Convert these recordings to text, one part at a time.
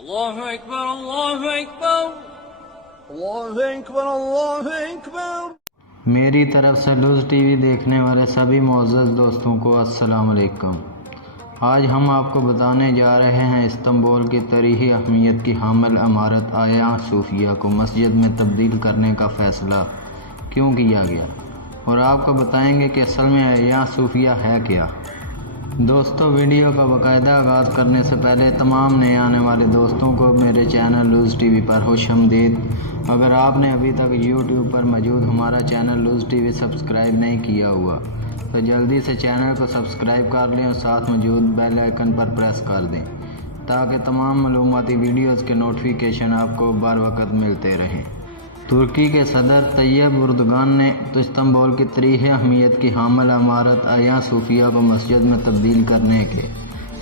اللہ اکبر اللہ اکبر اللہ اکبر اللہ اکبر۔ میری طرف سے لوز ٹی وی دیکھنے والے سبھی معزز دوستوں کو السلام علیکم۔ آج ہم آپ کو بتانے جا رہے ہیں استنبول کی تاریخی اہمیت کی حامل عمارت آیا صوفیہ کو مسجد میں تبدیل کرنے کا فیصلہ کیوں کیا گیا، اور آپ کو بتائیں گے کہ اصل میں آیا صوفیہ ہے کیا۔ دوستو، ویڈیو کا باقاعدہ آغاز کرنے سے پہلے تمام نئے آنے والے دوستوں کو میرے چینل لوز ٹی وی پر خوش آمدید۔ اگر آپ نے ابھی تک یوٹیوب پر موجود ہمارا چینل لوز ٹی وی سبسکرائب نہیں کیا ہوا تو جلدی سے چینل کو سبسکرائب کر لیں اور ساتھ موجود بیل آئیکن پر پریس کر دیں تاکہ تمام معلوماتی ویڈیوز کے نوٹیفیکیشن آپ کو بر وقت ملتے رہیں۔ ترکی کے صدر طیب اردوغان نے استنبول کی تاریخی اہمیت کی حامل عمارت آیا صوفیہ کو مسجد میں تبدیل کرنے کے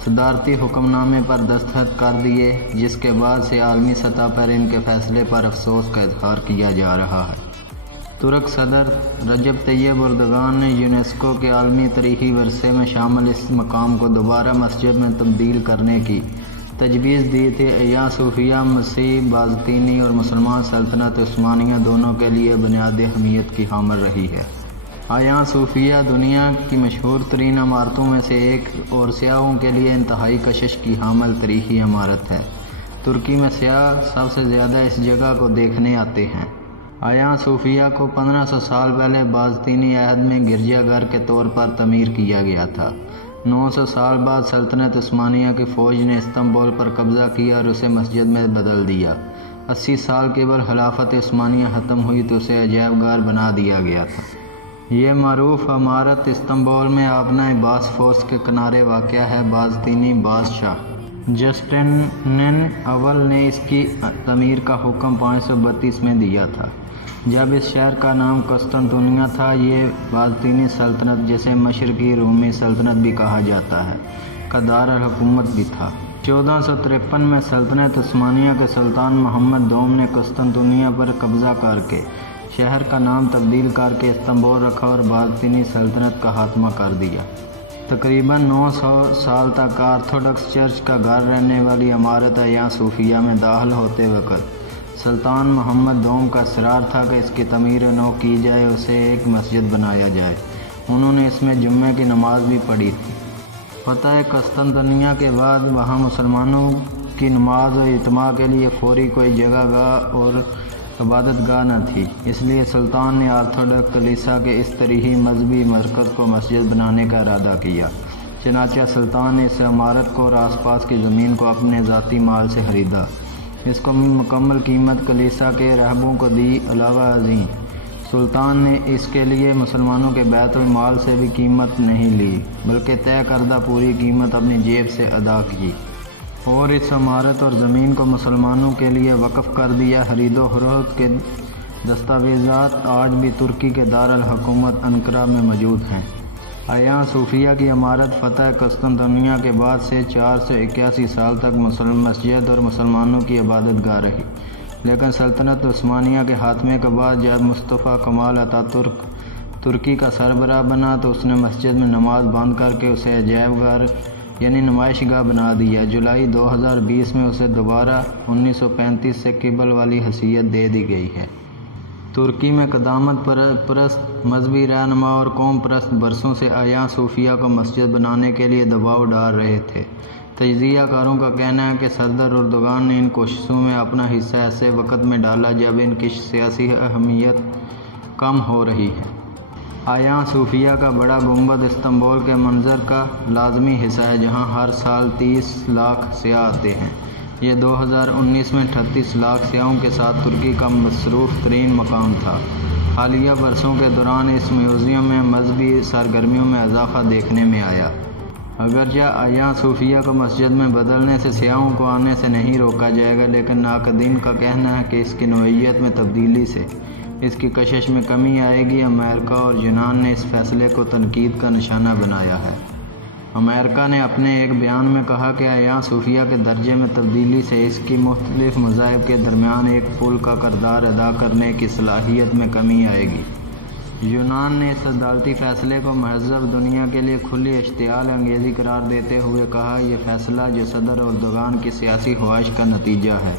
صدارتی حکم نامے پر دستخط کر دیے، جس کے بعد سے عالمی سطح پر ان کے فیصلے پر افسوس کا اظہار کیا جا رہا ہے۔ ترک صدر رجب طیب اردوغان نے یونیسکو کے عالمی تاریخی ورثے میں شامل اس مقام کو دوبارہ مسجد میں تبدیل کرنے کی تجویز دی تھی۔ آیا صوفیہ مسیح بازطینی اور مسلمان سلطنت عثمانیہ دونوں کے لیے بنیادی اہمیت کی حامل رہی ہے۔ آیا صوفیہ دنیا کی مشہور ترین عمارتوں میں سے ایک اور سیاحوں کے لیے انتہائی کشش کی حامل تاریخی عمارت ہے۔ ترکی میں سیاح سب سے زیادہ اس جگہ کو دیکھنے آتے ہیں۔ آیا صوفیہ کو 1500 سال پہلے بازطینی عہد میں گرجا گھر کے طور پر تعمیر کیا گیا تھا۔ 900 سال بعد سلطنت عثمانیہ کی فوج نے استنبول پر قبضہ کیا اور اسے مسجد میں بدل دیا۔ 80 سال کے بعد خلافت عثمانیہ ختم ہوئی تو اسے عجائب گھر بنا دیا گیا تھا۔ یہ معروف عمارت استنبول میں آبنہ باسفورس کے کنارے واقع ہے۔ بازطینی بادشاہ جسٹینین اول نے اس کی تعمیر کا حکم 532 میں دیا تھا، جب اس شہر کا نام قسطنطنیہ تھا۔ یہ بازطینی سلطنت، جسے مشرقی رومی سلطنت بھی کہا جاتا ہے، کا دارالحکومت بھی تھا۔ 1453 میں سلطنت عثمانیہ کے سلطان محمد دوم نے قسطنطنیہ پر قبضہ کر کے شہر کا نام تبدیل کر کے استنبول رکھا اور بازطینی سلطنت کا خاتمہ کر دیا۔ تقریباً 900 سال تک آرتھوڈکس چرچ کا گھر رہنے والی عمارت آیا صوفیہ میں داخل ہوتے وقت سلطان محمد دوم کا اصرار تھا کہ اس کی تعمیر نو کی جائے، اسے ایک مسجد بنایا جائے۔ انہوں نے اس میں جمعے کی نماز بھی پڑھی تھی۔ فتح قسطنطنیہ کے بعد وہاں مسلمانوں کی نماز و اجتماع کے لیے فوری کوئی جگہ گاہ اور عبادت گاہ نہ تھی، اس لیے سلطان نے آرتھوڈکس کلیسا کے اس تاریخی مذہبی مرکز کو مسجد بنانے کا ارادہ کیا۔ چنانچہ سلطان نے اس عمارت کو اور آس پاس کی زمین کو اپنے ذاتی مال سے خریدا۔ اس کو مکمل قیمت کلیسا کے راہبوں کو دی۔ علاوہ ازیں سلطان نے اس کے لیے مسلمانوں کے بیت المال سے بھی قیمت نہیں لی، بلکہ طے کردہ پوری قیمت اپنی جیب سے ادا کی اور اس عمارت اور زمین کو مسلمانوں کے لیے وقف کر دیا۔ خرید و فروخت کے دستاویزات آج بھی ترکی کے دارالحکومت انقرہ میں موجود ہیں۔ آیا صوفیہ کی عمارت فتح قسطنطنیہ کے بعد سے 481 سال تک مسجد اور مسلمانوں کی عبادت گاہ رہی، لیکن سلطنت عثمانیہ کے خاتمے کے بعد جب مصطفیٰ کمال اتاتürk ترکی کا سربراہ بنا تو اس نے مسجد میں نماز بند کر کے اسے عجائب گھر یعنی نمائش گاہ بنا دیا۔ جولائی 2020 میں اسے دوبارہ 1935 سے قبل والی حیثیت دے دی گئی ہے۔ ترکی میں قدامت پرست مذہبی رہنما اور قوم پرست برسوں سے آیا صوفیہ کو مسجد بنانے کے لیے دباؤ ڈال رہے تھے۔ تجزیہ کاروں کا کہنا ہے کہ صدر اردوغان نے ان کوششوں میں اپنا حصہ ایسے وقت میں ڈالا جب ان کی سیاسی اہمیت کم ہو رہی ہے۔ آیا صوفیہ کا بڑا گنبد استنبول کے منظر کا لازمی حصہ ہے، جہاں ہر سال 30 لاکھ سیاح آتے ہیں۔ یہ 2019 میں 38 لاکھ سیاحوں کے ساتھ ترکی کا مصروف ترین مقام تھا۔ حالیہ برسوں کے دوران اس میوزیم میں مذہبی سرگرمیوں میں اضافہ دیکھنے میں آیا۔ اگرچہ آیا صوفیہ کو مسجد میں بدلنے سے سیاحوں کو آنے سے نہیں روکا جائے گا، لیکن ناقدین کا کہنا ہے کہ اس کی نوعیت میں تبدیلی سے اس کی کشش میں کمی آئے گی۔ امریکہ اور یونان نے اس فیصلے کو تنقید کا نشانہ بنایا ہے۔ امریکہ نے اپنے ایک بیان میں کہا کہ آیا صوفیہ کے درجے میں تبدیلی سے اس کی مختلف مذاہب کے درمیان ایک پل کا کردار ادا کرنے کی صلاحیت میں کمی آئے گی۔ یونان نے اس عدالتی فیصلے کو مہذب دنیا کے لیے کھلی اشتعال انگیزی قرار دیتے ہوئے کہا، یہ فیصلہ جو صدر اردوغان کی سیاسی خواہش کا نتیجہ ہے،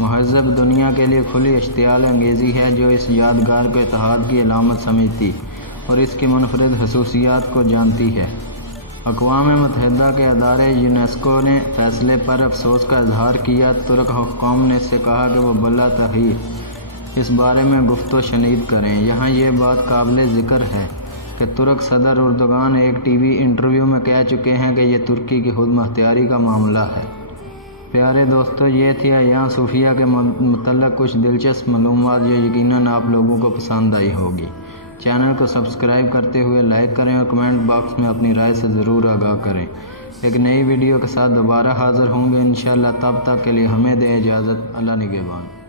مہذب دنیا کے لیے کھلی اشتعال انگیزی ہے جو اس یادگار کو اتحاد کی علامت سمجھتی اور اس کی منفرد خصوصیات کو جانتی ہے۔ اقوام متحدہ کے ادارے یونیسکو نے فیصلے پر افسوس کا اظہار کیا۔ ترک حکام نے اس سے کہا کہ وہ بلا تاخیر اس بارے میں گفت و شنید کریں۔ یہاں یہ بات قابل ذکر ہے کہ ترک صدر اردوغان ایک ٹی وی انٹرویو میں کہہ چکے ہیں کہ یہ ترکی کی خود مختاری کا معاملہ ہے۔ پیارے دوستو، یہ تھی ایام صوفیہ کے متعلق کچھ دلچسپ معلومات جو یقیناً آپ لوگوں کو پسند آئی ہوگی۔ چینل کو سبسکرائب کرتے ہوئے لائک کریں اور کمنٹ باکس میں اپنی رائے سے ضرور آگاہ کریں۔ ایک نئی ویڈیو کے ساتھ دوبارہ حاضر ہوں گے انشاءاللہ۔ تب تک کے لیے ہمیں دیں اجازت۔ اللہ نگہبان۔